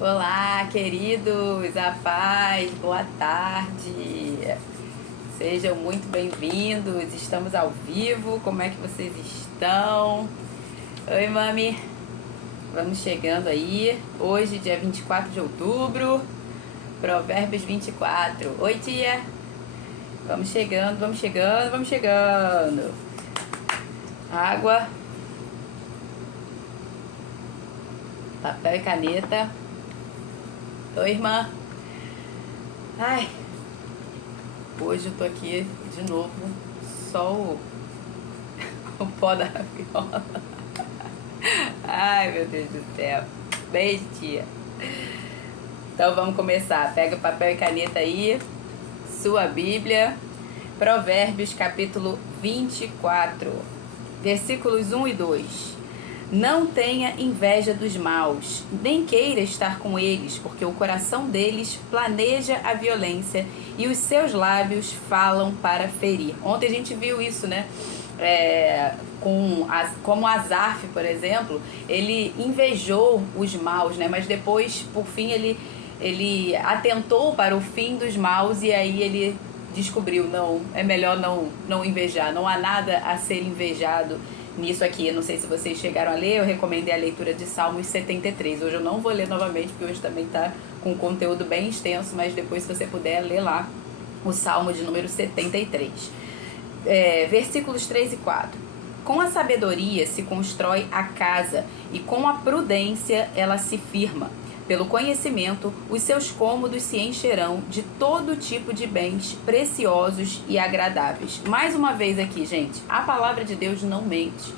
Olá, queridos, a paz, boa tarde. Sejam muito bem-vindos. Estamos ao vivo. Como é que vocês estão? Oi, mami. Vamos chegando aí. Hoje, dia 24 de outubro, Provérbios 24. Oi, tia. Vamos chegando, vamos chegando, vamos chegando. Água, papel e caneta. Oi, irmã. Ai, hoje eu tô aqui de novo, só o pó da viola. Ai, meu Deus do céu. Beijo, tia. Então vamos começar. Pega o papel e caneta aí, sua Bíblia. Provérbios capítulo 24, versículos 1 e 2. Não tenha inveja dos maus, nem queira estar com eles, porque o coração deles planeja a violência e os seus lábios falam para ferir. Ontem a gente viu isso, né? Como Asaf, por exemplo, ele invejou os maus, né? Mas depois, por fim, ele atentou para o fim dos maus e aí ele descobriu, não, é melhor não invejar, não há nada a ser invejado nisso aqui. Eu não sei se vocês chegaram a ler, eu recomendei a leitura de Salmos 73. Hoje eu não vou ler novamente, porque hoje também está com um conteúdo bem extenso, mas depois, se você puder, ler lá o Salmo de número 73. Versículos 3 e 4. Com a sabedoria se constrói a casa, e com a prudência ela se firma. Pelo conhecimento, os seus cômodos se encherão de todo tipo de bens preciosos e agradáveis. Mais uma vez aqui, gente, a palavra de Deus não mente.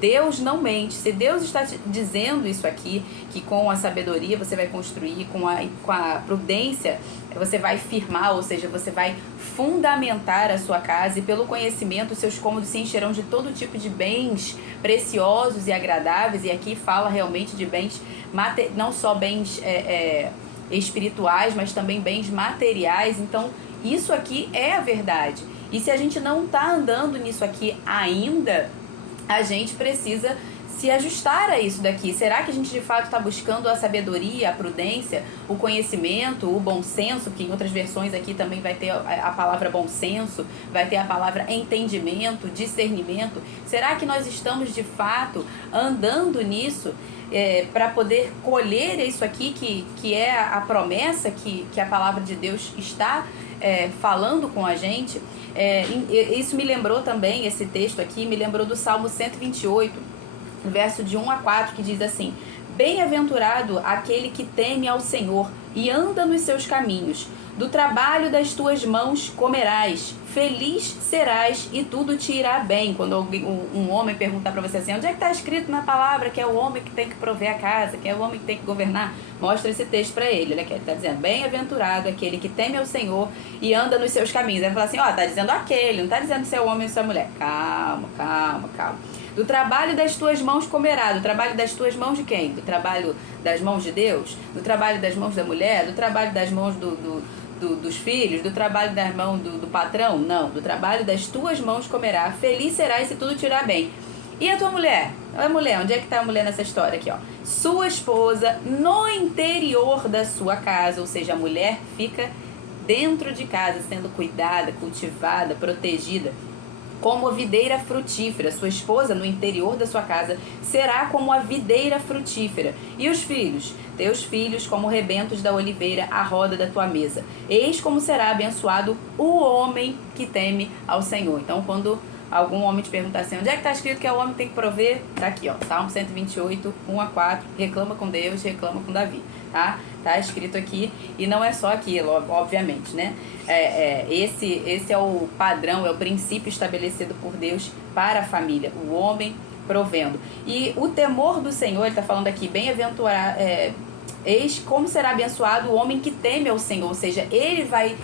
Deus não mente. Se Deus está dizendo isso aqui, que com a sabedoria você vai construir, com a prudência você vai firmar, ou seja, você vai fundamentar a sua casa, e pelo conhecimento os seus cômodos se encherão de todo tipo de bens preciosos e agradáveis. E aqui fala realmente de bens, não só bens espirituais, mas também bens materiais. Então isso aqui é a verdade. E se a gente não está andando nisso aqui ainda, a gente precisa se ajustar a isso daqui. Será que a gente de fato está buscando a sabedoria, a prudência, o conhecimento, o bom senso? Que em outras versões aqui também vai ter a palavra bom senso, vai ter a palavra entendimento, discernimento. Será que nós estamos de fato andando nisso para poder colher isso aqui, que é a promessa que a palavra de Deus está falando com a gente? Isso me lembrou também, esse texto aqui me lembrou do Salmo 128, verso de 1 a 4, que diz assim: Bem-aventurado aquele que teme ao Senhor e anda nos seus caminhos. Do trabalho das tuas mãos comerás, feliz serás e tudo te irá bem. Quando um homem perguntar para você assim, onde é que está escrito na palavra que é o homem que tem que prover a casa, que é o homem que tem que governar? Mostra esse texto para ele. Ele está dizendo, bem-aventurado aquele que teme ao Senhor e anda nos seus caminhos. Ele fala assim, está dizendo aquele, não está dizendo se é o homem ou se é a mulher. Calma. Do trabalho das tuas mãos comerá. Do trabalho das tuas mãos de quem? Do trabalho das mãos de Deus? Do trabalho das mãos da mulher? Do trabalho das mãos dos filhos? Do trabalho das mãos do patrão? Não. Do trabalho das tuas mãos comerá. Feliz serás se tudo te irá bem. E a tua mulher? A mulher, onde é que está a mulher nessa história aqui, ó? Sua esposa no interior da sua casa. Ou seja, a mulher fica dentro de casa, sendo cuidada, cultivada, protegida, como a videira frutífera. Sua esposa no interior da sua casa será como a videira frutífera. E os filhos? Teus filhos como rebentos da oliveira à roda da tua mesa. Eis como será abençoado o homem que teme ao Senhor. Então, quando algum homem te perguntar assim, onde é que está escrito que é o homem que tem que prover? Tá aqui, ó, Salmo 128, 1 a 4, reclama com Deus, reclama com Davi, tá? Tá escrito aqui, e não é só aqui, obviamente, né? Esse é o padrão, é o princípio estabelecido por Deus para a família, o homem provendo. E o temor do Senhor, ele está falando aqui, bem-aventurado, eis como será abençoado o homem que teme ao Senhor, ou seja, ele vai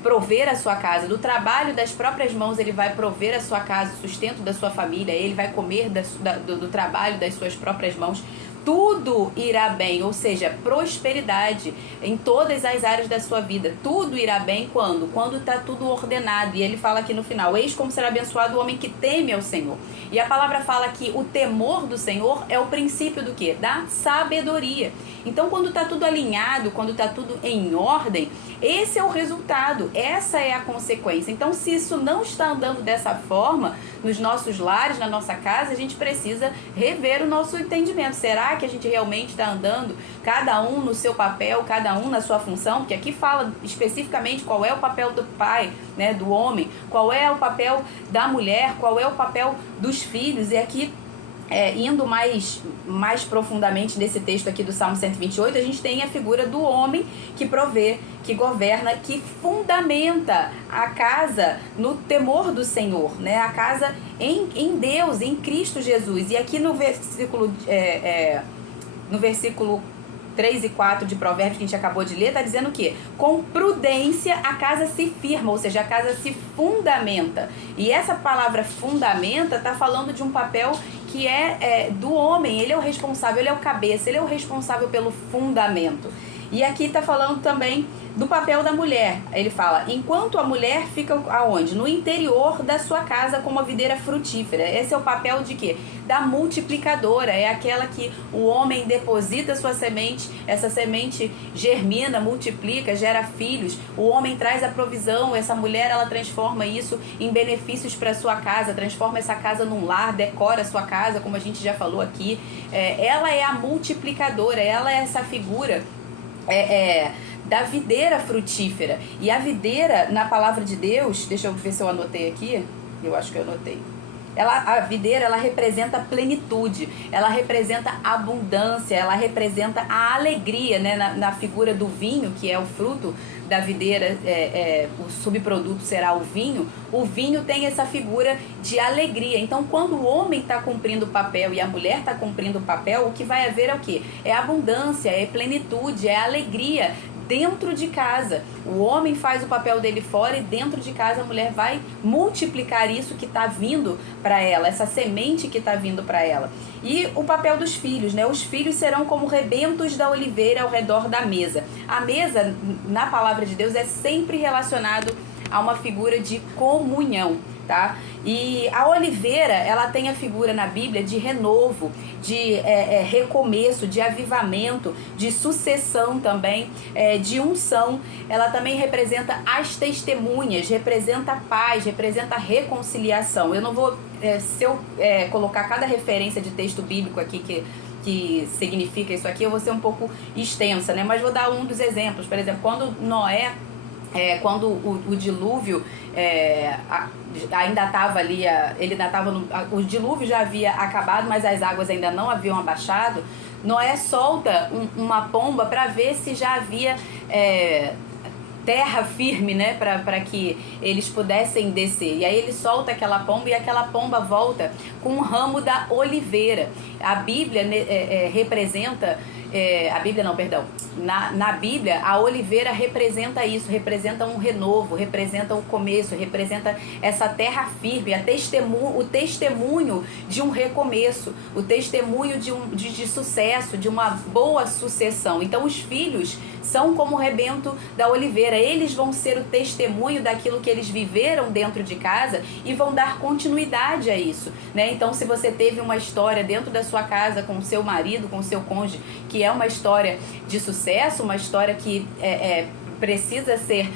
prover a sua casa, do trabalho das próprias mãos ele vai prover a sua casa, o sustento da sua família, ele vai comer do trabalho das suas próprias mãos. tudo irá bem, ou seja, prosperidade em todas as áreas da sua vida. Tudo irá bem quando? Quando está tudo ordenado. E ele fala aqui no final: eis como será abençoado o homem que teme ao Senhor. E a palavra fala que o temor do Senhor é o princípio do quê? Da sabedoria. Então, quando está tudo alinhado, quando está tudo em ordem, esse é o resultado, essa é a consequência. Então, se isso não está andando dessa forma, nos nossos lares, na nossa casa, a gente precisa rever o nosso entendimento. Será que a gente realmente está andando, cada um no seu papel, cada um na sua função? Porque aqui fala especificamente qual é o papel do pai, né, do homem, qual é o papel da mulher, qual é o papel dos filhos. E aqui, indo mais profundamente nesse texto aqui do Salmo 128, a gente tem a figura do homem que provê, que governa, que fundamenta a casa no temor do Senhor, né? A casa em Deus, em Cristo Jesus. E aqui no versículo 3 e 4 de Provérbios que a gente acabou de ler, está dizendo o quê? Com prudência a casa se firma, ou seja, a casa se fundamenta. E essa palavra fundamenta está falando de um papel que é do homem. Ele é o responsável, ele é o cabeça, ele é o responsável pelo fundamento. E aqui está falando também do papel da mulher. Ele fala: enquanto a mulher fica aonde? No interior da sua casa como uma videira frutífera. Esse é o papel de quê? Da multiplicadora. É aquela que o homem deposita sua semente, essa semente germina, multiplica, gera filhos. O homem traz a provisão, essa mulher ela transforma isso em benefícios para sua casa, transforma essa casa num lar, decora a sua casa, como a gente já falou aqui. Ela é a multiplicadora, ela é essa figura da videira frutífera. E a videira, na palavra de Deus, deixa eu ver se eu anotei aqui, eu acho que eu anotei. A videira, ela representa plenitude, ela representa abundância, ela representa a alegria, né? Na figura do vinho, que é o fruto da videira, o subproduto será o vinho. O vinho tem essa figura de alegria. Então, quando o homem está cumprindo o papel e a mulher está cumprindo o papel, o que vai haver é o quê? É abundância, é plenitude, é alegria dentro de casa. O homem faz o papel dele fora e dentro de casa a mulher vai multiplicar isso que está vindo para ela, essa semente que está vindo para ela. E o papel dos filhos, né? Os filhos serão como rebentos da oliveira ao redor da mesa. A mesa, na palavra de Deus, é sempre relacionado a uma figura de comunhão, tá? E a oliveira, ela tem a figura na Bíblia de renovo, de recomeço, de avivamento, de sucessão também, de unção. Ela também representa as testemunhas, representa paz, representa reconciliação. Eu não vou, se eu colocar cada referência de texto bíblico aqui que significa isso aqui, eu vou ser um pouco extensa, né? Mas vou dar um dos exemplos. Por exemplo, quando Noé, quando o dilúvio ainda estava ali, o dilúvio já havia acabado, mas as águas ainda não haviam abaixado. Noé solta uma pomba para ver se já havia terra firme, né, para que eles pudessem descer. E aí ele solta aquela pomba e aquela pomba volta com um ramo da oliveira. A Bíblia representa... a Bíblia não, perdão. Na Bíblia, a oliveira representa isso, representa um renovo, representa um começo, representa essa terra firme, o testemunho de um recomeço, o testemunho de sucesso, de uma boa sucessão. Então, os filhos são como o rebento da oliveira. Eles vão ser o testemunho daquilo que eles viveram dentro de casa e vão dar continuidade a isso, né? Então, se você teve uma história dentro da sua casa com o seu marido, com o seu cônjuge, que é uma história de sucesso, uma história que precisa ser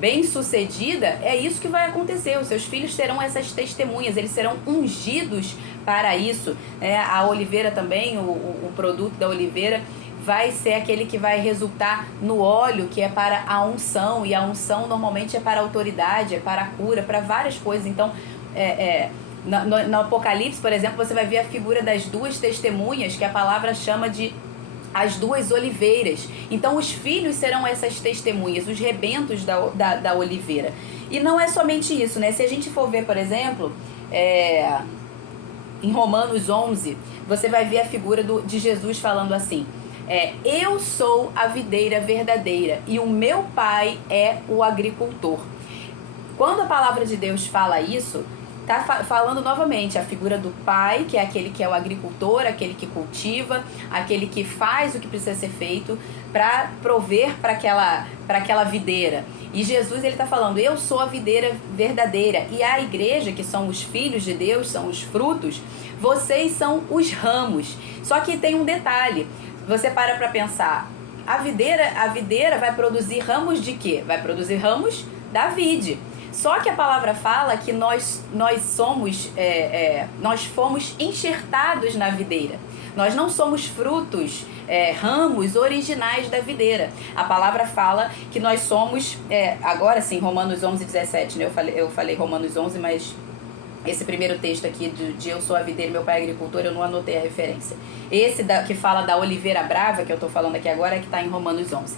bem sucedida, é isso que vai acontecer. Os seus filhos serão essas testemunhas, eles serão ungidos para isso. A oliveira também, o produto da oliveira vai ser aquele que vai resultar no óleo, que é para a unção, e a unção normalmente é para a autoridade, é para a cura, para várias coisas. Então, no Apocalipse, por exemplo, você vai ver a figura das duas testemunhas, que a palavra chama de as duas oliveiras. Então, os filhos serão essas testemunhas, os rebentos da oliveira. E não é somente isso, né? Se a gente for ver, por exemplo, em Romanos 11, você vai ver a figura de Jesus falando assim: eu sou a videira verdadeira e o meu pai é o agricultor. Quando a palavra de Deus fala isso, tá falando novamente a figura do pai, que é aquele que é o agricultor, aquele que cultiva, aquele que faz o que precisa ser feito para prover para aquela videira. E Jesus, ele está falando, eu sou a videira verdadeira. E a igreja, que são os filhos de Deus, são os frutos, vocês são os ramos. Só que tem um detalhe, você para pensar, a videira vai produzir ramos de quê? Vai produzir ramos da vide. Só que a palavra fala que nós fomos enxertados na videira. Nós não somos frutos, ramos originais da videira. A palavra fala que nós somos, agora sim, Romanos 11, 17, né? Eu falei Romanos 11, mas esse primeiro texto aqui de eu sou a videira e meu pai é agricultor, eu não anotei a referência. Esse que fala da oliveira brava, que eu estou falando aqui agora, é que está em Romanos 11.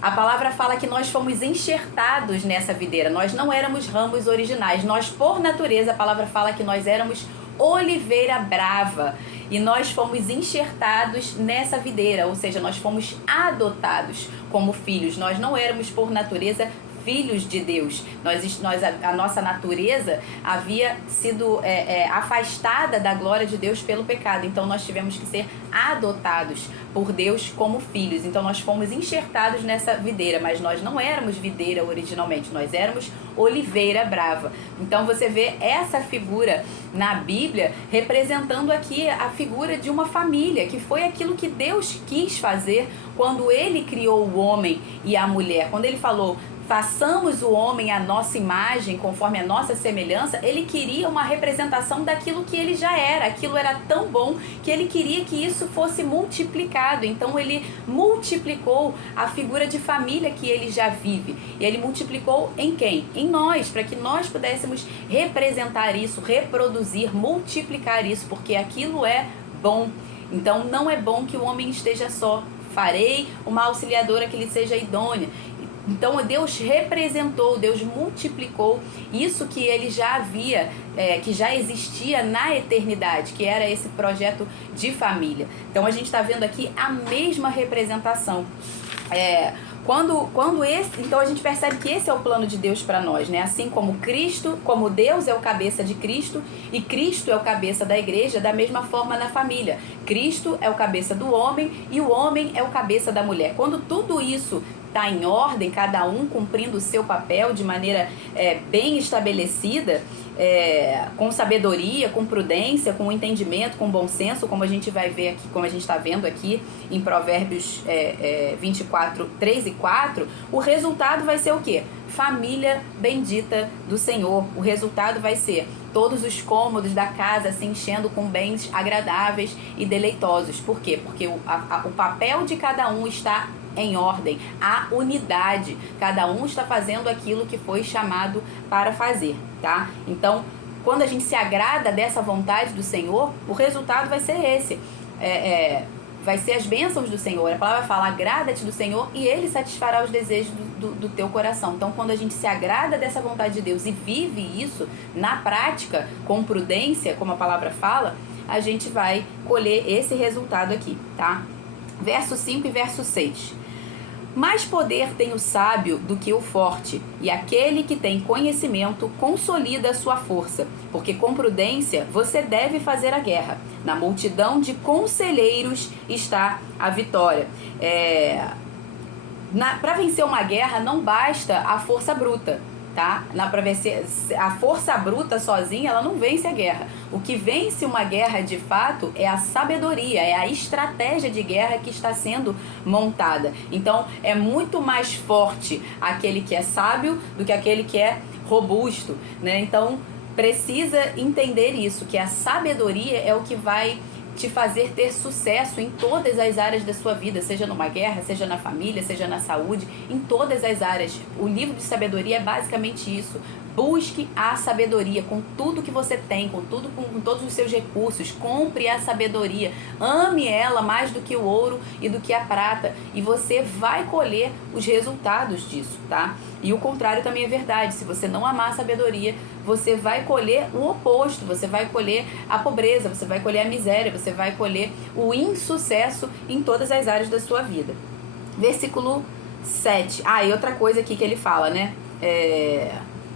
A palavra fala que nós fomos enxertados nessa videira. Nós não éramos ramos originais. Nós, por natureza, a palavra fala que nós éramos oliveira brava. E nós fomos enxertados nessa videira. Ou seja, nós fomos adotados como filhos. Nós não éramos, por natureza, filhos de Deus. A nossa natureza havia sido afastada da glória de Deus pelo pecado. Então nós tivemos que ser adotados por Deus como filhos. Então nós fomos enxertados nessa videira, mas nós não éramos videira originalmente, nós éramos oliveira brava. Então você vê essa figura na Bíblia representando aqui a figura de uma família, que foi aquilo que Deus quis fazer quando Ele criou o homem e a mulher. Quando Ele falou, façamos o homem à nossa imagem, conforme a nossa semelhança, ele queria uma representação daquilo que ele já era. Aquilo era tão bom que ele queria que isso fosse multiplicado. Então ele multiplicou a figura de família que ele já vive. E ele multiplicou em quem? Em nós, para que nós pudéssemos representar isso, reproduzir, multiplicar isso, porque aquilo é bom. Então não é bom que o homem esteja só. Farei uma auxiliadora que lhe seja idônea. Então Deus representou, Deus multiplicou isso que ele já havia, que já existia na eternidade, que era esse projeto de família. Então a gente está vendo aqui a mesma representação. Então a gente percebe que esse é o plano de Deus para nós, né? Assim como Cristo, como Deus é o cabeça de Cristo e Cristo é o cabeça da igreja, da mesma forma na família. Cristo é o cabeça do homem e o homem é o cabeça da mulher. Quando tudo isso está em ordem, cada um cumprindo o seu papel de maneira bem estabelecida, com sabedoria, com prudência, com entendimento, com bom senso, como a gente vai ver aqui, como a gente está vendo aqui em Provérbios 24, 3 e 4, o resultado vai ser o quê? Família bendita do Senhor. O resultado vai ser todos os cômodos da casa se enchendo com bens agradáveis e deleitosos. Por quê? Porque o papel de cada um está em ordem, a unidade, cada um está fazendo aquilo que foi chamado para fazer, tá? Então, quando a gente se agrada dessa vontade do Senhor, o resultado vai ser esse, vai ser as bênçãos do Senhor. A palavra fala, agrada-te do Senhor e Ele satisfará os desejos do teu coração. Então, quando a gente se agrada dessa vontade de Deus e vive isso na prática, com prudência, como a palavra fala, a gente vai colher esse resultado aqui, tá? Verso 5 e verso 6. Mais poder tem o sábio do que o forte, e aquele que tem conhecimento consolida a sua força, porque com prudência você deve fazer a guerra. Na multidão de conselheiros está a vitória. Para vencer uma guerra não basta a força bruta. Tá? A força bruta sozinha ela não vence a guerra. O que vence uma guerra de fato é a sabedoria, é a estratégia de guerra que está sendo montada. Então é muito mais forte aquele que é sábio do que aquele que é robusto, né? Então precisa entender isso, que a sabedoria é o que vai te fazer ter sucesso em todas as áreas da sua vida, seja numa guerra, seja na família, seja na saúde, em todas as áreas. O livro de sabedoria é basicamente isso. Busque a sabedoria com tudo que você tem, com todos os seus recursos. Compre a sabedoria. Ame ela mais do que o ouro e do que a prata. E você vai colher os resultados disso, tá? E o contrário também é verdade. Se você não amar a sabedoria, você vai colher o oposto. Você vai colher a pobreza, você vai colher a miséria, você vai colher o insucesso em todas as áreas da sua vida. Versículo 7. E outra coisa aqui que ele fala, né?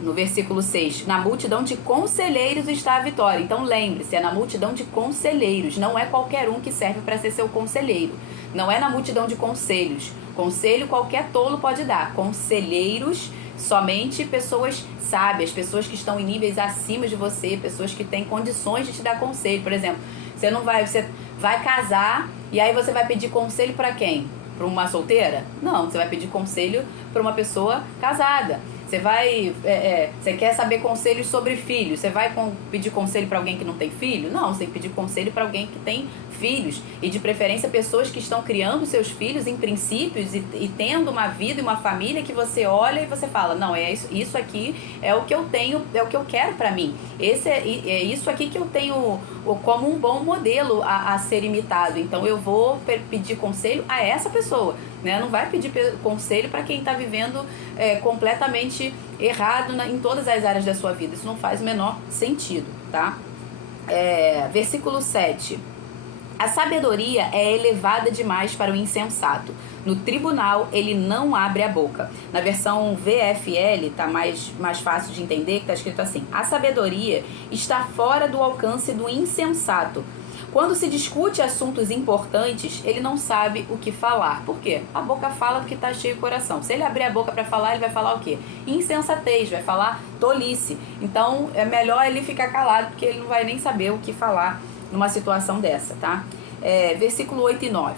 No versículo 6, na multidão de conselheiros está a vitória. Então lembre-se, é na multidão de conselheiros, não é qualquer um que serve para ser seu conselheiro. Não é na multidão de conselhos. Conselho qualquer tolo pode dar. Conselheiros, somente pessoas sábias, pessoas que estão em níveis acima de você, pessoas que têm condições de te dar conselho. Por exemplo, você vai casar e aí você vai pedir conselho para quem? Para uma solteira? Não, você vai pedir conselho para uma pessoa casada. Você quer saber conselhos sobre filhos? Você vai pedir conselho para alguém que não tem filho? Não, você tem que pedir conselho para alguém que tem filhos. E de preferência pessoas que estão criando seus filhos em princípios e tendo uma vida e uma família que você olha e você fala, não, isso aqui é o que eu tenho, é o que eu quero para mim. É isso aqui que eu tenho como um bom modelo a ser imitado. Então eu vou pedir conselho a essa pessoa. Né? Não vai pedir conselho para quem está vivendo completamente errado em todas as áreas da sua vida. Isso não faz o menor sentido, tá? Versículo 7. A sabedoria é elevada demais para o insensato. No tribunal, ele não abre a boca. Na versão VFL, tá mais fácil de entender, que tá escrito assim: a sabedoria está fora do alcance do insensato. Quando se discute assuntos importantes, ele não sabe o que falar. Por quê? A boca fala do que está cheio o coração. Se ele abrir a boca para falar, ele vai falar o quê? Insensatez, vai falar tolice. Então, é melhor ele ficar calado, porque ele não vai nem saber o que falar numa situação dessa, tá? Versículo 8 e 9.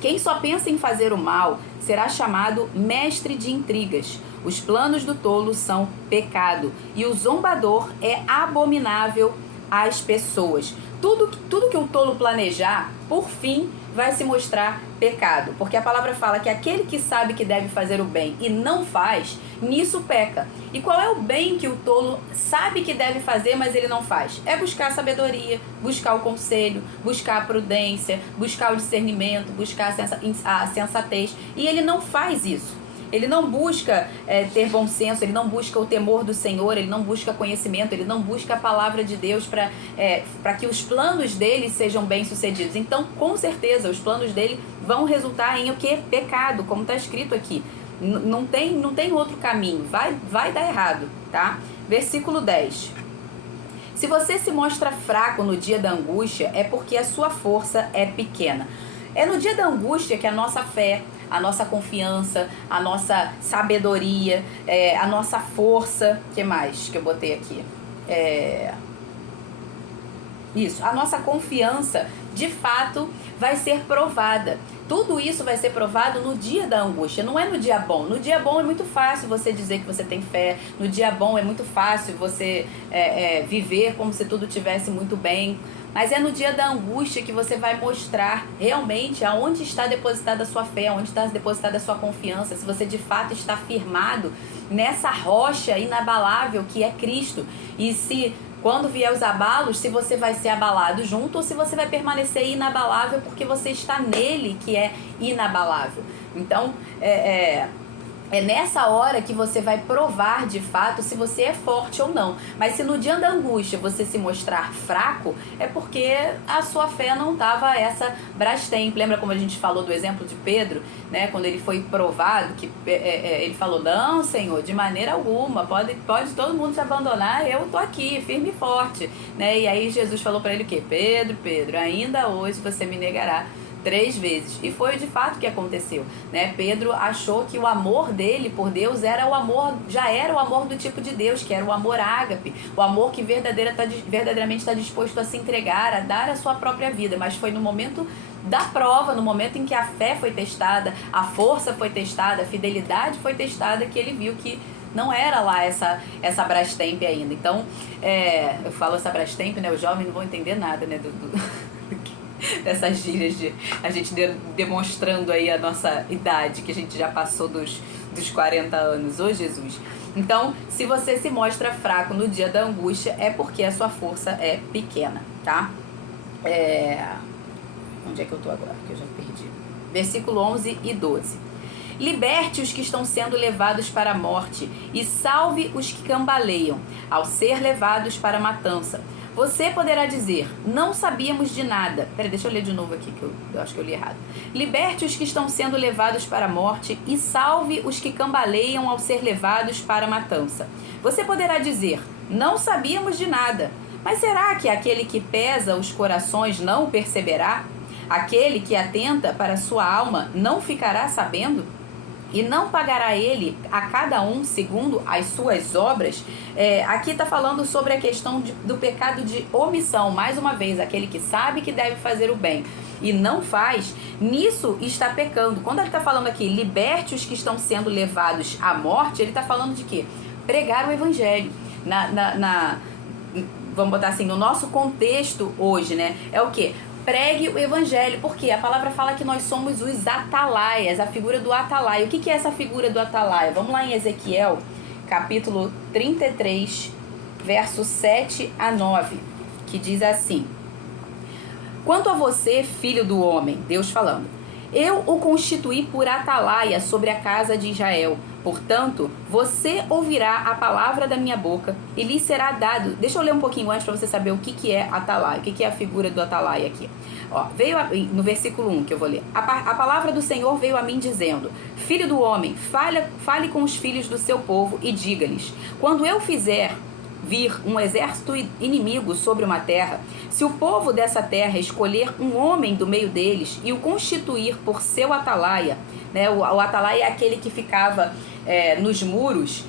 Quem só pensa em fazer o mal será chamado mestre de intrigas. Os planos do tolo são pecado, e o zombador é abominável às pessoas. Tudo que o tolo planejar, por fim, vai se mostrar pecado. Porque a palavra fala que aquele que sabe que deve fazer o bem e não faz, nisso peca. E qual é o bem que o tolo sabe que deve fazer, mas ele não faz? É buscar a sabedoria, buscar o conselho, buscar a prudência, buscar o discernimento, buscar a sensatez. E ele não faz isso. Ele não busca ter bom senso, ele não busca o temor do Senhor, ele não busca conhecimento, ele não busca a palavra de Deus para que os planos dele sejam bem-sucedidos. Então, com certeza, os planos dele vão resultar em o quê? Pecado, como está escrito aqui. Não tem outro caminho, vai dar errado, tá? Versículo 10. Se você se mostra fraco no dia da angústia, é porque a sua força é pequena. É no dia da angústia que a nossa fé, a nossa confiança, a nossa sabedoria, a nossa força, o que mais que eu botei aqui? A nossa confiança, de fato, vai ser provada. Tudo isso vai ser provado no dia da angústia, não é no dia bom. No dia bom é muito fácil você dizer que você tem fé, no dia bom é muito fácil você viver como se tudo estivesse muito bem. Mas é no dia da angústia que você vai mostrar realmente aonde está depositada a sua fé, aonde está depositada a sua confiança, se você de fato está firmado nessa rocha inabalável que é Cristo. E se quando vier os abalos, se você vai ser abalado junto ou se você vai permanecer inabalável porque você está nele que é inabalável. Então, é nessa hora que você vai provar de fato se você é forte ou não. Mas se no dia da angústia você se mostrar fraco, é porque a sua fé não estava essa brastemp. Lembra como a gente falou do exemplo de Pedro, né? Quando ele foi provado, que ele falou, não, Senhor, de maneira alguma, pode todo mundo te abandonar, eu tô aqui, firme e forte, né? E aí Jesus falou para ele o quê? Pedro, ainda hoje você me negará 3 vezes. E foi de fato o que aconteceu, né? Pedro achou que o amor dele por Deus já era o amor do tipo de Deus, que era o amor ágape, o amor que verdadeiramente está disposto a se entregar, a dar a sua própria vida. Mas foi no momento da prova, no momento em que a fé foi testada, a força foi testada, a fidelidade foi testada, que ele viu que não era lá essa brastemp ainda. Então, eu falo essa brastemp, né? Os jovens não vão entender nada, né? Dessas gírias de a gente demonstrando aí a nossa idade, que a gente já passou dos 40 anos. Ô Jesus! Então, se você se mostra fraco no dia da angústia, é porque a sua força é pequena, tá? Onde é que eu tô agora? Que eu já perdi. Versículo 11 e 12. Liberte os que estão sendo levados para a morte e salve os que cambaleiam, ao ser levados para a matança. Você poderá dizer, não sabíamos de nada. Peraí, deixa eu ler de novo aqui, que eu acho que eu li errado. Liberte os que estão sendo levados para a morte e salve os que cambaleiam ao ser levados para a matança. Você poderá dizer, não sabíamos de nada. Mas será que aquele que pesa os corações não o perceberá? Aquele que atenta para a sua alma não ficará sabendo? E não pagará ele a cada um segundo as suas obras? Aqui está falando sobre a questão do pecado de omissão. Mais uma vez, aquele que sabe que deve fazer o bem e não faz, nisso está pecando. Quando ele está falando aqui, liberte os que estão sendo levados à morte, ele está falando de quê? Pregar o evangelho. Vamos botar assim, no nosso contexto hoje, né? É o quê? Pregue o evangelho, porque a palavra fala que nós somos os atalaias, a figura do atalaia. O que é essa figura do atalaia? Vamos lá em Ezequiel, capítulo 33, versos 7 a 9, que diz assim: quanto a você, filho do homem, Deus falando, eu o constituí por atalaia sobre a casa de Israel. Portanto, você ouvirá a palavra da minha boca e lhe será dado... Deixa eu ler um pouquinho antes para você saber o que é atalaia, o que é a figura do atalaia aqui. No versículo 1 que eu vou ler. A palavra do Senhor veio a mim dizendo, filho do homem, fale com os filhos do seu povo e diga-lhes, quando eu fizer vir um exército inimigo sobre uma terra, se o povo dessa terra escolher um homem do meio deles e o constituir por seu atalaia, né? O atalaia é aquele que ficava nos muros.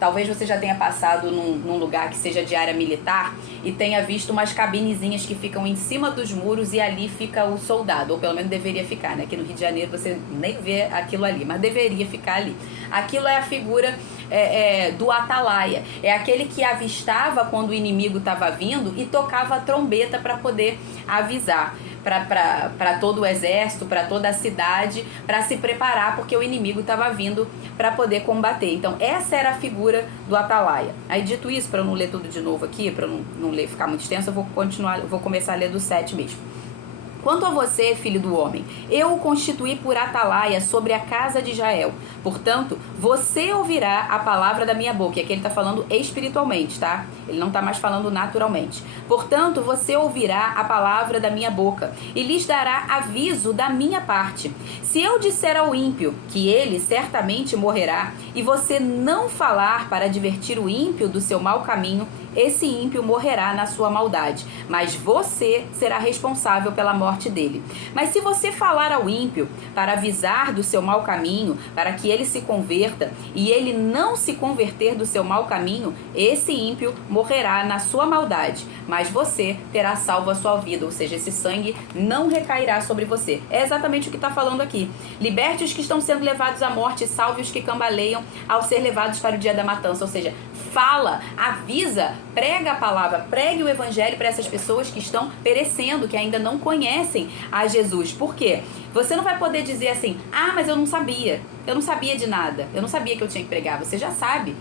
Talvez você já tenha passado num lugar que seja de área militar e tenha visto umas cabinezinhas que ficam em cima dos muros e ali fica o soldado, ou pelo menos deveria ficar, né? Aqui no Rio de Janeiro você nem vê aquilo ali, mas deveria ficar ali. Aquilo é a figura do atalaia, é aquele que avistava quando o inimigo estava vindo e tocava a trombeta para poder avisar para todo o exército, para toda a cidade, para se preparar, porque o inimigo estava vindo para poder combater. Então, essa era a figura do atalaia. Aí, dito isso, para eu não ler tudo de novo aqui, para não ler, ficar muito extenso, eu vou começar a ler do 7 mesmo. Quanto a você, filho do homem, eu o constituí por atalaia sobre a casa de Israel. Portanto, você ouvirá a palavra da minha boca. E aqui ele está falando espiritualmente, tá? Ele não está mais falando naturalmente. Portanto, você ouvirá a palavra da minha boca e lhes dará aviso da minha parte. Se eu disser ao ímpio que ele certamente morrerá e você não falar para advertir o ímpio do seu mau caminho, esse ímpio morrerá na sua maldade, mas você será responsável pela morte dele. Mas se você falar ao ímpio para avisar do seu mau caminho, para que ele se converta, e ele não se converter do seu mau caminho, esse ímpio morrerá na sua maldade, mas você terá salvo a sua vida, ou seja, esse sangue não recairá sobre você. É exatamente o que está falando aqui. Liberte os que estão sendo levados à morte e salve os que cambaleiam ao ser levados para o dia da matança, ou seja, fala, avisa, prega a palavra, pregue o evangelho para essas pessoas que estão perecendo, que ainda não conhecem a Jesus. Por quê? Você não vai poder dizer assim, mas eu não sabia de nada, eu não sabia que eu tinha que pregar. Você já sabe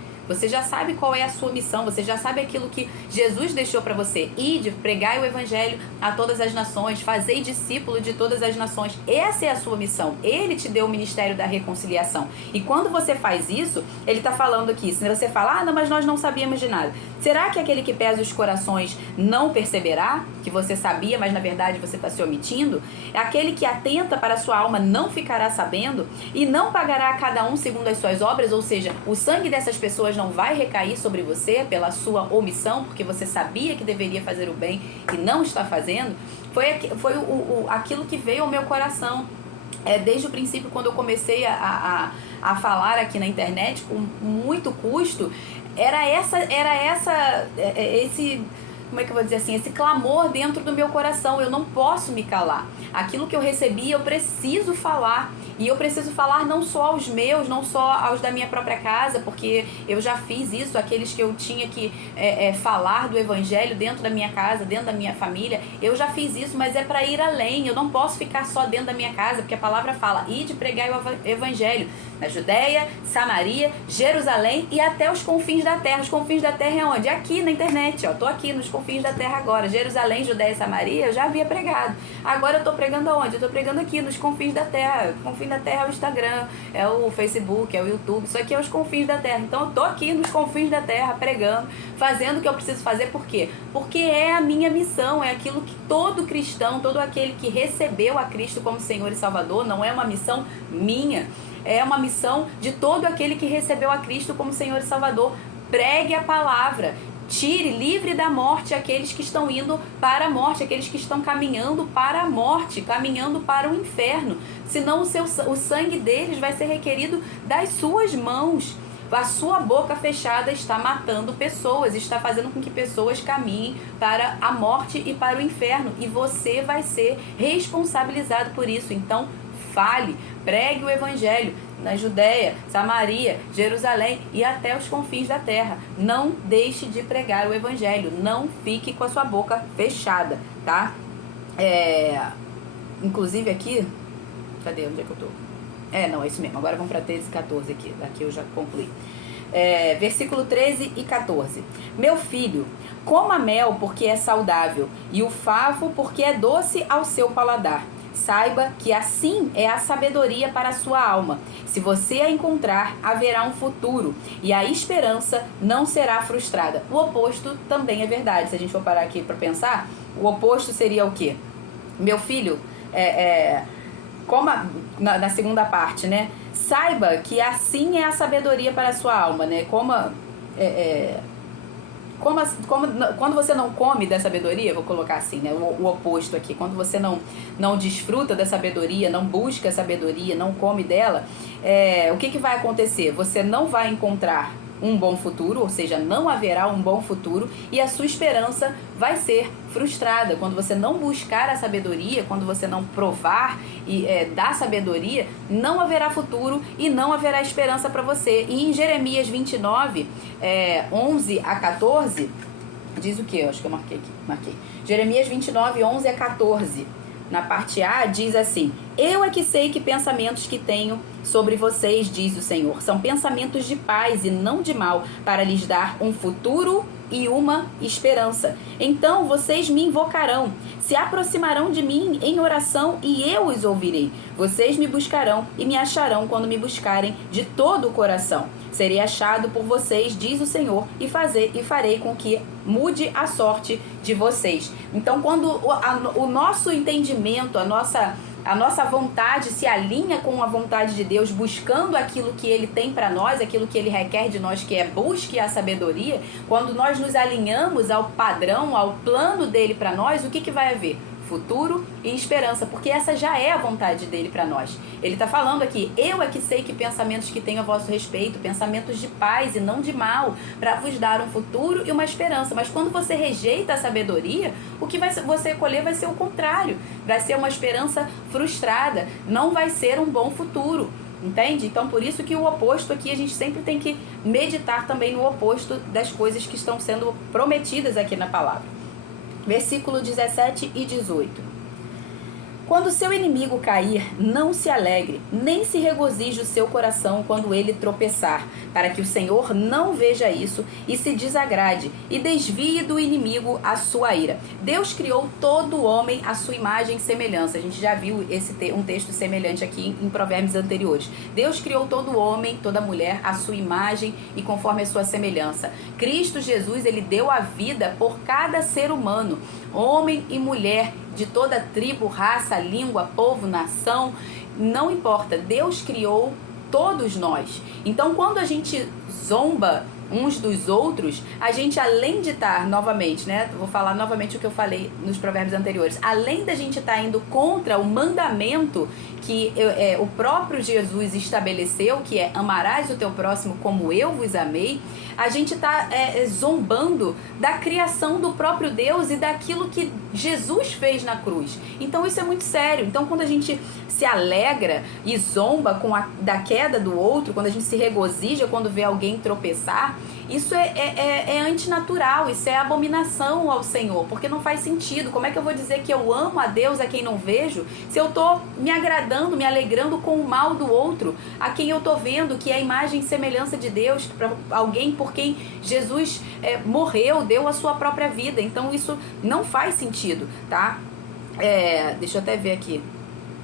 qual é a sua missão, você já sabe aquilo que Jesus deixou para você. Ide, pregai o evangelho a todas as nações, fazei discípulo de todas as nações. Essa é a sua missão. Ele te deu o ministério da reconciliação. E quando você faz isso, ele está falando aqui, se você fala, não, mas nós não sabíamos de nada. Será que aquele que pesa os corações não perceberá que você sabia, mas na verdade você está se omitindo? Aquele que atenta para a sua alma não ficará sabendo e não pagará a cada um segundo as suas obras, ou seja, o sangue dessas pessoas não vai recair sobre você pela sua omissão, porque você sabia que deveria fazer o bem e não está fazendo. Foi aquilo que veio ao meu coração. Desde o princípio, quando eu comecei a falar aqui na internet, com muito custo, esse como é que eu vou dizer assim, esse clamor dentro do meu coração. Eu não posso me calar. Aquilo que eu recebi, eu preciso falar. E eu preciso falar não só aos meus, não só aos da minha própria casa, porque eu já fiz isso, aqueles que eu tinha que falar do evangelho dentro da minha casa, dentro da minha família, eu já fiz isso, mas é para ir além. Eu não posso ficar só dentro da minha casa, porque a palavra fala, ide pregar o evangelho na Judeia, Samaria, Jerusalém e até os confins da terra. Os confins da terra é onde? Aqui na internet, ó. Tô aqui nos confins confins da terra agora. Jerusalém, Judéia e Samaria, eu já havia pregado. Agora eu estou pregando aonde? Eu estou pregando aqui, nos confins da terra. O confins da terra é o Instagram, é o Facebook, é o YouTube. Isso aqui é os confins da terra. Então eu estou aqui nos confins da terra, pregando, fazendo o que eu preciso fazer. Por quê? Porque é a minha missão, é aquilo que todo cristão, todo aquele que recebeu a Cristo como Senhor e Salvador, não é uma missão minha, é uma missão de todo aquele que recebeu a Cristo como Senhor e Salvador. Pregue a palavra, tire, livre da morte aqueles que estão indo para a morte, aqueles que estão caminhando para a morte, caminhando para o inferno. Senão o sangue deles vai ser requerido das suas mãos. A sua boca fechada está matando pessoas, está fazendo com que pessoas caminhem para a morte e para o inferno. E você vai ser responsabilizado por isso. Então, fale, pregue o evangelho na Judéia, Samaria, Jerusalém e até os confins da terra. Não deixe de pregar o evangelho, não fique com a sua boca fechada, tá? Inclusive aqui, cadê? Onde é que eu tô? Não, é isso mesmo. Agora vamos para 13 e 14 aqui. Daqui eu já concluí. Versículo 13 e 14. Meu filho, coma mel porque é saudável, e o favo porque é doce ao seu paladar. Saiba que assim é a sabedoria para a sua alma. Se você a encontrar, haverá um futuro, e a esperança não será frustrada. O oposto também é verdade. Se a gente for parar aqui para pensar, o oposto seria o quê? Meu filho, coma, na segunda parte, né? Saiba que assim é a sabedoria para a sua alma, né? Quando você não come da sabedoria, vou colocar assim, né? O oposto aqui. Quando você não desfruta da sabedoria, não busca a sabedoria, não come dela, o que vai acontecer? Você não vai encontrar um bom futuro, ou seja, não haverá um bom futuro, e a sua esperança vai ser frustrada. Quando você não buscar a sabedoria, quando você não provar da sabedoria, não haverá futuro e não haverá esperança para você. E em Jeremias 29, 11 a 14, diz o que? Eu acho que eu marquei. Jeremias 29, 11 a 14. Na parte A diz assim: eu é que sei que pensamentos que tenho sobre vocês, diz o Senhor, são pensamentos de paz e não de mal, para lhes dar um futuro e uma esperança. Então vocês me invocarão, se aproximarão de mim em oração e eu os ouvirei. Vocês me buscarão e me acharão quando me buscarem de todo o coração. Serei achado por vocês, diz o Senhor, e farei com que mude a sorte de vocês. Então, quando o nosso entendimento, a nossa vontade se alinha com a vontade de Deus, buscando aquilo que Ele tem para nós, aquilo que Ele requer de nós, que é busque a sabedoria, quando nós nos alinhamos ao padrão, ao plano dele para nós, o que vai haver? Futuro e esperança, porque essa já é a vontade dele para nós. Ele está falando aqui: eu é que sei que pensamentos que tenho a vosso respeito, pensamentos de paz e não de mal, para vos dar um futuro e uma esperança. Mas quando você rejeita a sabedoria, o que você colher vai ser o contrário, vai ser uma esperança frustrada, não vai ser um bom futuro. Entende? Então, por isso que o oposto aqui, a gente sempre tem que meditar também no oposto das coisas que estão sendo prometidas aqui na palavra. Versículo 17 e 18. Quando seu inimigo cair, não se alegre, nem se regozije o seu coração quando ele tropeçar, para que o Senhor não veja isso e se desagrade e desvie do inimigo a sua ira. Deus criou todo homem à sua imagem e semelhança. A gente já viu um texto semelhante aqui em provérbios anteriores. Deus criou todo homem, toda mulher à sua imagem e conforme a sua semelhança. Cristo Jesus, ele deu a vida por cada ser humano, homem e mulher, de toda tribo, raça, língua, povo, nação, não importa. Deus criou todos nós. Então, quando a gente zomba uns dos outros, a gente, além de estar, novamente, né? Vou falar novamente o que eu falei nos provérbios anteriores. Além da gente estar indo contra o mandamento que o próprio Jesus estabeleceu, que é amarás o teu próximo como eu vos amei, a gente está zombando da criação do próprio Deus e daquilo que Jesus fez na cruz. Então isso é muito sério. Então quando a gente se alegra e zomba da queda do outro, quando a gente se regozija quando vê alguém tropeçar, isso é antinatural, isso é abominação ao Senhor, porque não faz sentido. Como é que eu vou dizer que eu amo a Deus a quem não vejo, se eu tô me agradando, me alegrando com o mal do outro, a quem eu tô vendo, que é a imagem e semelhança de Deus, para alguém por quem Jesus morreu, deu a sua própria vida. Então isso não faz sentido, tá? Deixa eu até ver aqui.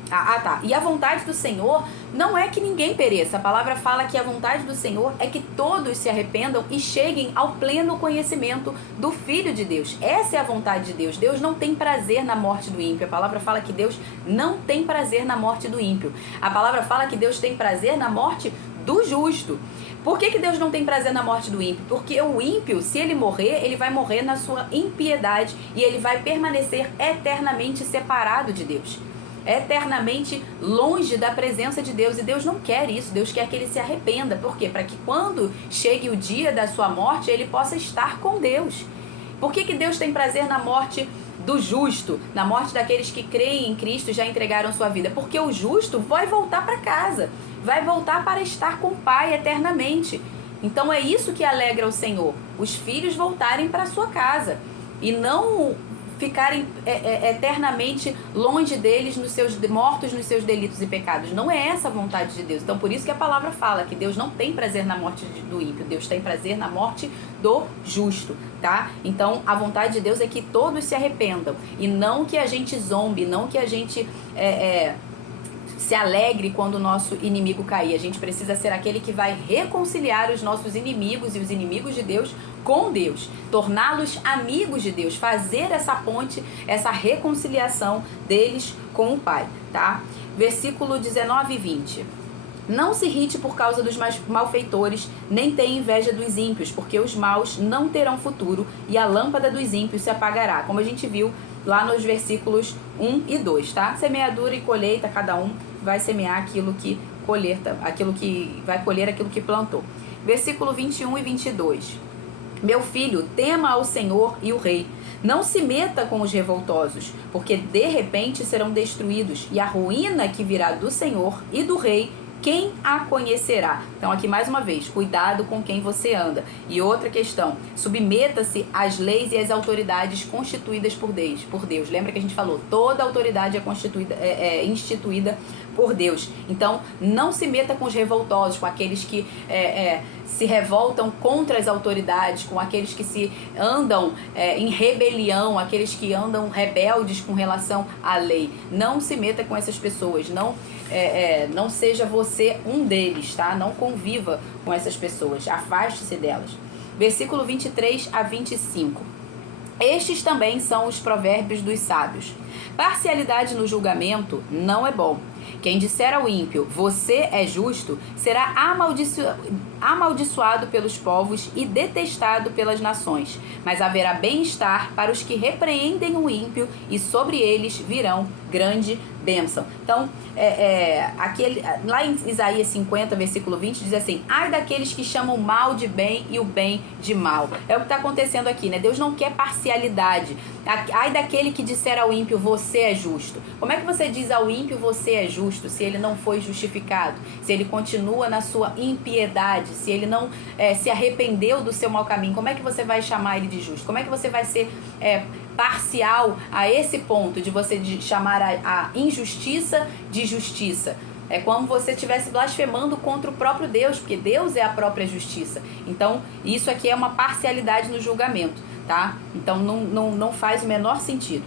Tá. E a vontade do Senhor não é que ninguém pereça. A palavra fala que a vontade do Senhor é que todos se arrependam e cheguem ao pleno conhecimento do Filho de Deus. Essa é a vontade de Deus. Deus não tem prazer na morte do ímpio. A palavra fala que Deus não tem prazer na morte do ímpio. A palavra fala que Deus tem prazer na morte do justo. Por que Deus não tem prazer na morte do ímpio? Porque o ímpio, se ele morrer, ele vai morrer na sua impiedade e ele vai permanecer eternamente separado de Deus, eternamente longe da presença de Deus. E Deus não quer isso. Deus quer que ele se arrependa. Por quê? Para que quando chegue o dia da sua morte, ele possa estar com Deus. Por que Deus tem prazer na morte do justo, na morte daqueles que creem em Cristo e já entregaram sua vida? Porque o justo vai voltar para casa, vai voltar para estar com o Pai eternamente. Então é isso que alegra o Senhor, os filhos voltarem para sua casa e não ficarem eternamente longe deles, mortos nos seus delitos e pecados. Não é essa a vontade de Deus. Então por isso que a palavra fala que Deus não tem prazer na morte do ímpio, Deus tem prazer na morte do justo, tá? Então a vontade de Deus é que todos se arrependam e não que a gente zombe, não que a gente se alegre quando o nosso inimigo cair. A gente precisa ser aquele que vai reconciliar os nossos inimigos e os inimigos de Deus com Deus, torná-los amigos de Deus, fazer essa ponte, essa reconciliação deles com o Pai, tá? Versículo 19 e 20. Não se irrite por causa dos malfeitores, nem tenha inveja dos ímpios, porque os maus não terão futuro e a lâmpada dos ímpios se apagará. Como a gente viu lá nos versículos 1 e 2, tá? Semeadura e colheita, cada um vai semear aquilo que vai colher aquilo que plantou. Versículo 21 e 22. Meu filho, tema ao Senhor e o rei. Não se meta com os revoltosos, porque de repente serão destruídos, e a ruína que virá do Senhor e do rei, quem a conhecerá? Então aqui mais uma vez, cuidado com quem você anda. E outra questão, submeta-se às leis e às autoridades constituídas por Deus. Lembra que a gente falou, toda autoridade é instituída por Deus. Então não se meta com os revoltosos, com aqueles que se revoltam contra as autoridades, com aqueles que se andam em rebelião, aqueles que andam rebeldes com relação à lei. Não se meta com essas pessoas, não seja você um deles, tá? Não conviva com essas pessoas, afaste-se delas. Versículo 23 a 25. Estes também são os provérbios dos sábios. Parcialidade no julgamento não é bom. Quem disser ao ímpio, você é justo, será amaldiçoado pelos povos e detestado pelas nações. Mas haverá bem-estar para os que repreendem o ímpio e sobre eles virão grande bênção. Então, lá em Isaías 50, versículo 20, diz assim: ai daqueles que chamam mal de bem e o bem de mal. É o que está acontecendo aqui, né? Deus não quer parcialidade. Ai daquele que disser ao ímpio, você é justo. Como é que você diz ao ímpio, você é justo, se ele não foi justificado? Se ele continua na sua impiedade, se ele não se arrependeu do seu mau caminho, como é que você vai chamar ele de justo? Como é que você vai ser parcial a esse ponto de você chamar a injustiça de justiça? É como você estivesse blasfemando contra o próprio Deus, porque Deus é a própria justiça. Então, isso aqui é uma parcialidade no julgamento, tá? Então, não faz o menor sentido.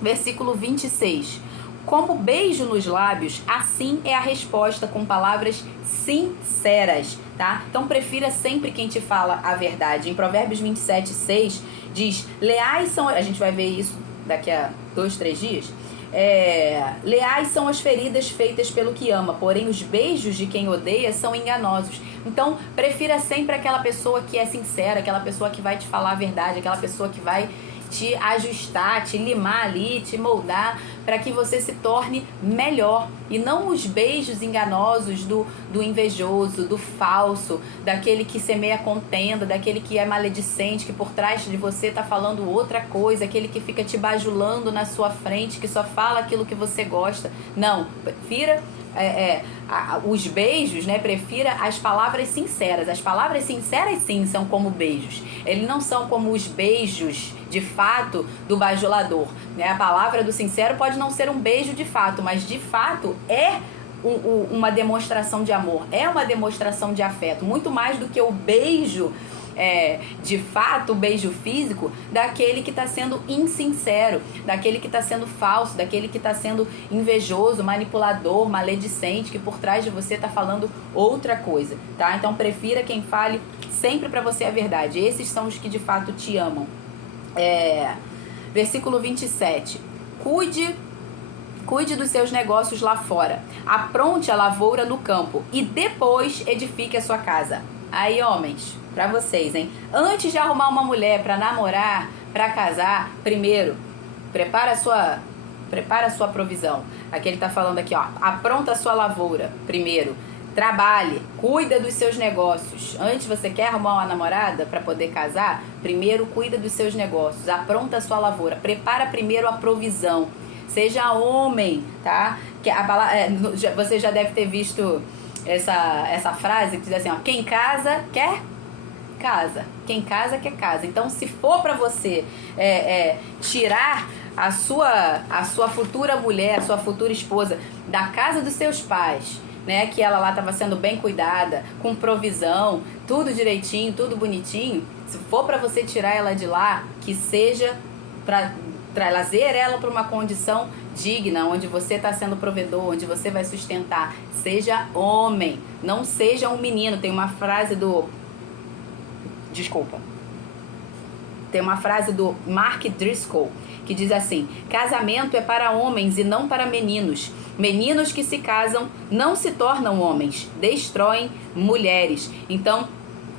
Versículo 26. Como beijo nos lábios, assim é a resposta com palavras sinceras, tá? Então, prefira sempre quem te fala a verdade. Em Provérbios 27, 6, diz, leais são... A gente vai ver isso daqui a 2, 3 dias. Leais são as feridas feitas pelo que ama, porém os beijos de quem odeia são enganosos. Então prefira sempre aquela pessoa que é sincera, aquela pessoa que vai te falar a verdade, aquela pessoa que vai te ajustar, te limar ali, te moldar para que você se torne melhor. E não os beijos enganosos do invejoso, do falso, daquele que semeia contenda, daquele que é maledicente, que por trás de você tá falando outra coisa, aquele que fica te bajulando na sua frente, que só fala aquilo que você gosta. Não, prefira os beijos, né? Prefira as palavras sinceras. As palavras sinceras, sim, são como beijos. Eles não são como os beijos, de fato, do bajulador, né? A palavra do sincero pode não ser um beijo de fato, mas de fato é uma demonstração de amor, é uma demonstração de afeto, muito mais do que o beijo, de fato, o beijo físico daquele que está sendo insincero, daquele que está sendo falso, daquele que está sendo invejoso, manipulador, maledicente, que por trás de você está falando outra coisa, tá? Então prefira quem fale sempre para você a verdade. Esses são os que de fato te amam. Versículo 27. Cuide dos seus negócios lá fora, apronte a lavoura no campo e depois edifique a sua casa. Aí, homens, pra vocês, hein? Antes de arrumar uma mulher pra namorar, pra casar, primeiro, prepara a sua provisão. Aqui ele tá falando aqui, ó, apronta a sua lavoura, primeiro. Trabalhe, cuida dos seus negócios. Antes você quer arrumar uma namorada para poder casar? Primeiro cuida dos seus negócios, apronta a sua lavoura, prepara primeiro a provisão. Seja homem, tá? Que você já deve ter visto essa frase que diz assim, ó, quem casa quer casa, quem casa quer casa. Então, se for para você tirar a sua futura mulher, a sua futura esposa da casa dos seus pais, né, que ela lá estava sendo bem cuidada, com provisão, tudo direitinho, tudo bonitinho, se for para você tirar ela de lá, que seja para trazer ela para uma condição digna, onde você está sendo provedor, onde você vai sustentar. Seja homem, não seja um menino. Tem uma frase do Mark Driscoll que diz assim: casamento é para homens e não para meninos. Meninos que se casam não se tornam homens, destroem mulheres. Então,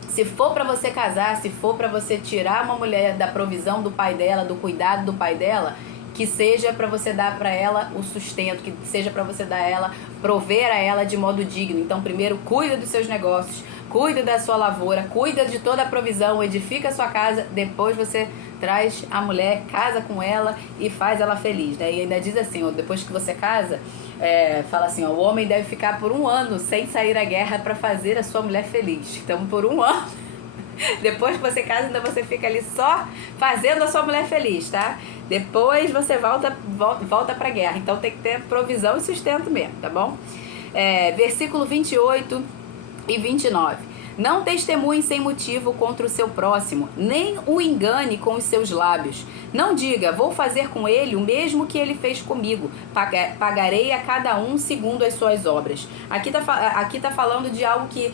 se for para você casar, se for para você tirar uma mulher da provisão do pai dela, do cuidado do pai dela, que seja para você dar para ela o sustento, que seja para você dar ela, prover a ela de modo digno. Então, primeiro, cuida dos seus negócios, cuida da sua lavoura, cuida de toda a provisão, edifica a sua casa, depois você traz a mulher, casa com ela e faz ela feliz, né? E ainda diz assim, ó, depois que você casa, fala assim, ó, o homem deve ficar por 1 ano sem sair à guerra para fazer a sua mulher feliz. Então, por 1 ano, depois que você casa, ainda você fica ali só fazendo a sua mulher feliz, tá? Depois você volta pra guerra. Então tem que ter provisão e sustento mesmo, tá bom? Versículo 28 e 29. Não testemunhe sem motivo contra o seu próximo, nem o engane com os seus lábios. Não diga, vou fazer com ele o mesmo que ele fez comigo. Pagarei a cada um segundo as suas obras. Aqui tá falando de algo que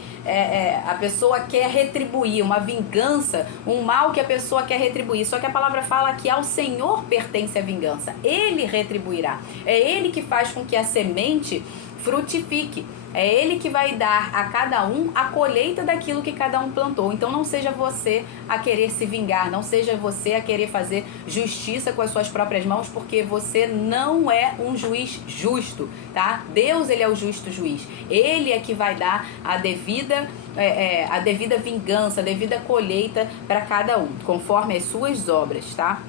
a pessoa quer retribuir, uma vingança, um mal que a pessoa quer retribuir. Só que a palavra fala que ao Senhor pertence a vingança. Ele retribuirá. É Ele que faz com que a semente frutifique. É Ele que vai dar a cada um a colheita daquilo que cada um plantou. Então não seja você a querer se vingar, não seja você a querer fazer justiça com as suas próprias mãos, porque você não é um juiz justo, tá? Deus, Ele é o justo juiz. Ele é que vai dar a devida vingança, a devida colheita para cada um, conforme as suas obras, tá?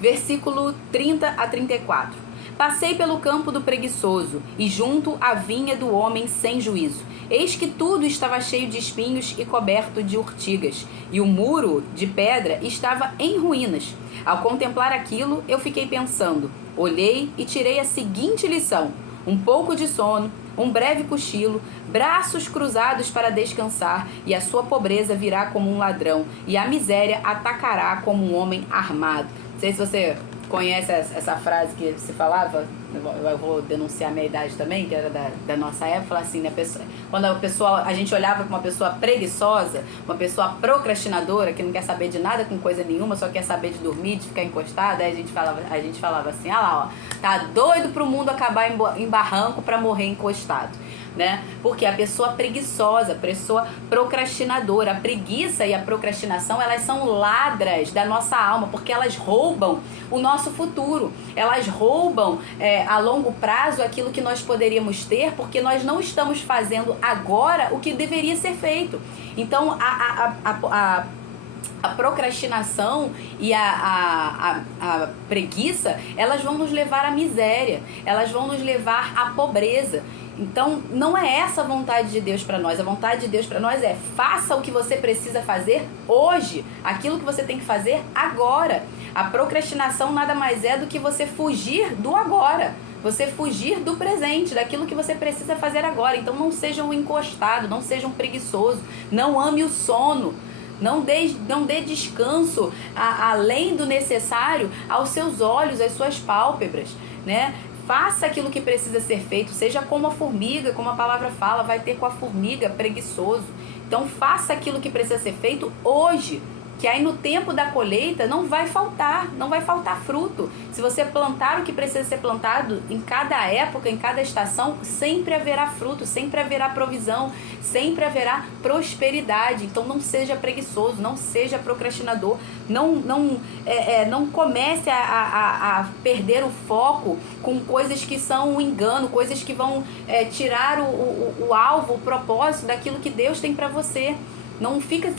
Versículo 30 a 34. Passei pelo campo do preguiçoso e junto à vinha do homem sem juízo. Eis que tudo estava cheio de espinhos e coberto de urtigas, e o muro de pedra estava em ruínas. Ao contemplar aquilo, eu fiquei pensando. Olhei e tirei a seguinte lição: um pouco de sono, um breve cochilo, braços cruzados para descansar, e a sua pobreza virá como um ladrão, e a miséria atacará como um homem armado. Não sei se você conhece essa frase que se falava, eu vou denunciar a minha idade também, que era da nossa época, falar assim, né, quando a gente olhava para uma pessoa preguiçosa, uma pessoa procrastinadora, que não quer saber de nada com coisa nenhuma, só quer saber de dormir, de ficar encostada, aí a gente falava assim, ah lá, ó, tá doido pro mundo acabar em barranco para morrer encostado. né? Porque a pessoa preguiçosa, a pessoa procrastinadora, a preguiça e a procrastinação, elas são ladras da nossa alma, porque elas roubam o nosso futuro, elas roubam a longo prazo aquilo que nós poderíamos ter, porque nós não estamos fazendo agora o que deveria ser feito. Então a procrastinação e a preguiça, elas vão nos levar à miséria, elas vão nos levar à pobreza. Então, não é essa a vontade de Deus para nós. A vontade de Deus para nós é: faça o que você precisa fazer hoje, aquilo que você tem que fazer agora. A procrastinação nada mais é do que você fugir do agora, você fugir do presente, daquilo que você precisa fazer agora. Então, não seja um encostado, não seja um preguiçoso, não ame o sono. Não dê descanso além do necessário aos seus olhos, às suas pálpebras, né? Faça aquilo que precisa ser feito, seja como a formiga, como a palavra fala, vai ter com a formiga preguiçoso. Então faça aquilo que precisa ser feito hoje, que aí no tempo da colheita não vai faltar fruto. Se você plantar o que precisa ser plantado, em cada época, em cada estação, sempre haverá fruto, sempre haverá provisão, sempre haverá prosperidade. Então não seja preguiçoso, não seja procrastinador, não comece a perder o foco com coisas que são um engano, coisas que vão tirar o alvo, o propósito daquilo que Deus tem para você. Não fica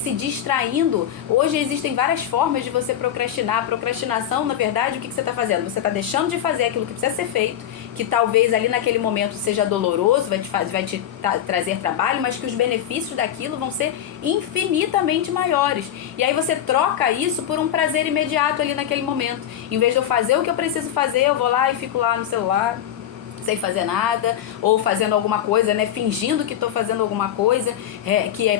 se distraindo. Hoje existem várias formas de você procrastinar. A procrastinação, na verdade, o que você está fazendo? Você está deixando de fazer aquilo que precisa ser feito, que talvez ali naquele momento seja doloroso, vai te trazer trabalho, mas que os benefícios daquilo vão ser infinitamente maiores. E aí você troca isso por um prazer imediato ali naquele momento. Em vez de eu fazer o que eu preciso fazer, eu vou lá e fico lá no celular, sem fazer nada, ou fazendo alguma coisa, né, fingindo que estou fazendo alguma coisa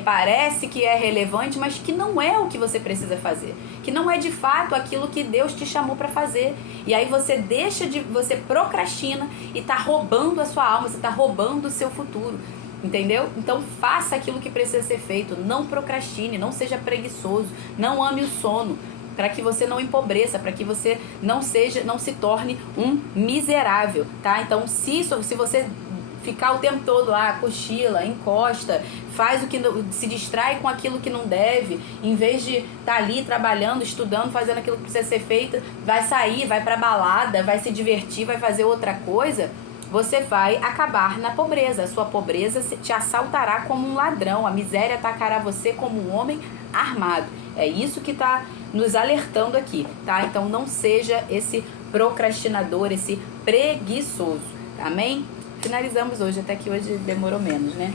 parece que é relevante, mas que não é o que você precisa fazer, que não é de fato aquilo que Deus te chamou para fazer. E aí você procrastina e está roubando a sua alma, você está roubando o seu futuro. Entendeu? Então faça aquilo que precisa ser feito, não procrastine, não seja preguiçoso, não ame o sono, para que você não empobreça, para que você não se torne um miserável, tá? Então, se você ficar o tempo todo lá, cochila, encosta, faz o que se distrai com aquilo que não deve, em vez de estar ali trabalhando, estudando, fazendo aquilo que precisa ser feito, vai sair, vai pra balada, vai se divertir, vai fazer outra coisa, você vai acabar na pobreza. A sua pobreza te assaltará como um ladrão, a miséria atacará você como um homem armado. É isso que está nos alertando aqui, tá? Então não seja esse procrastinador, esse preguiçoso, amém? Finalizamos hoje, até que hoje demorou menos, né?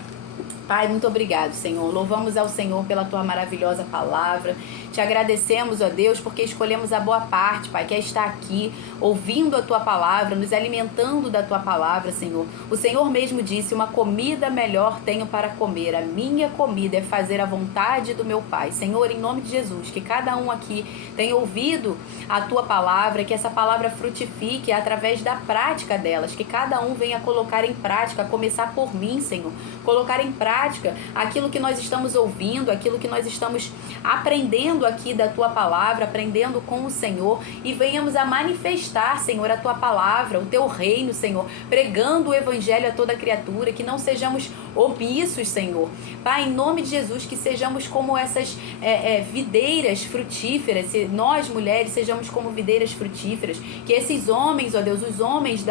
Pai, muito obrigado, Senhor. Louvamos ao Senhor pela Tua maravilhosa palavra. Te agradecemos, ó Deus, porque escolhemos a boa parte, Pai, que é estar aqui, ouvindo a Tua palavra, nos alimentando da Tua palavra, Senhor. O Senhor mesmo disse: uma comida melhor tenho para comer. A minha comida é fazer a vontade do meu Pai. Senhor, em nome de Jesus, que cada um aqui tenha ouvido a Tua palavra, que essa palavra frutifique através da prática delas, que cada um venha colocar em prática, a começar por mim, Senhor, colocar em prática aquilo que nós estamos ouvindo, aquilo que nós estamos aprendendo aqui da Tua palavra, aprendendo com o Senhor, e venhamos a manifestar, Senhor, a Tua palavra, o Teu reino, Senhor, pregando o Evangelho a toda criatura, que não sejamos omissos, Senhor. Pai, em nome de Jesus, que sejamos como essas videiras frutíferas, se nós mulheres sejamos como videiras frutíferas, que esses homens, ó Deus, os homens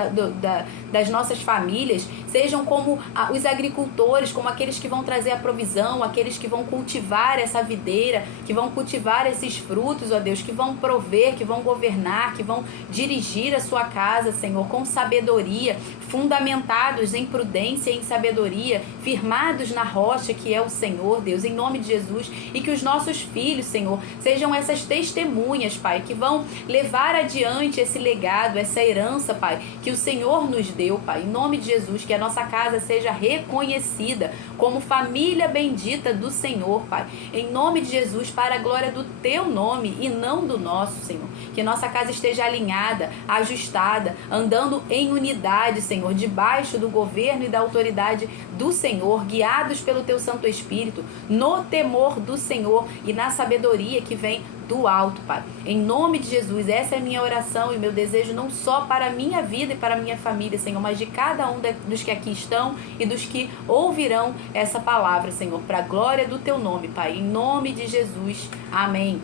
das nossas famílias, sejam como os agricultores, como aqueles que vão trazer a provisão, aqueles que vão cultivar essa videira, que vão cultivar esses frutos, ó Deus, que vão prover, que vão governar, que vão dirigir a sua casa, Senhor, com sabedoria, fundamentados em prudência e em sabedoria, firmados na rocha que é o Senhor, Deus, em nome de Jesus. E que os nossos filhos, Senhor, sejam essas testemunhas, Pai, que vão levar adiante esse legado, essa herança, Pai, que o Senhor nos deu, Pai, em nome de Jesus. Que a nossa casa seja reconhecida como família bendita do Senhor, Pai, em nome de Jesus, para a glória do Teu nome e não do nosso, Senhor. Que nossa casa esteja alinhada, ajustada, andando em unidade, Senhor, debaixo do governo e da autoridade do Senhor, Senhor, guiados pelo teu Santo Espírito, no temor do Senhor e na sabedoria que vem do alto, Pai. Em nome de Jesus, essa é a minha oração e meu desejo não só para a minha vida e para a minha família, Senhor, mas de cada um dos que aqui estão e dos que ouvirão essa palavra, Senhor, para a glória do teu nome, Pai. Em nome de Jesus. Amém.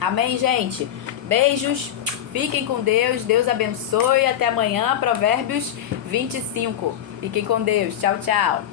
Amém, gente. Beijos. Fiquem com Deus. Deus abençoe. Até amanhã. Provérbios 25. Fiquem com Deus. Tchau, tchau.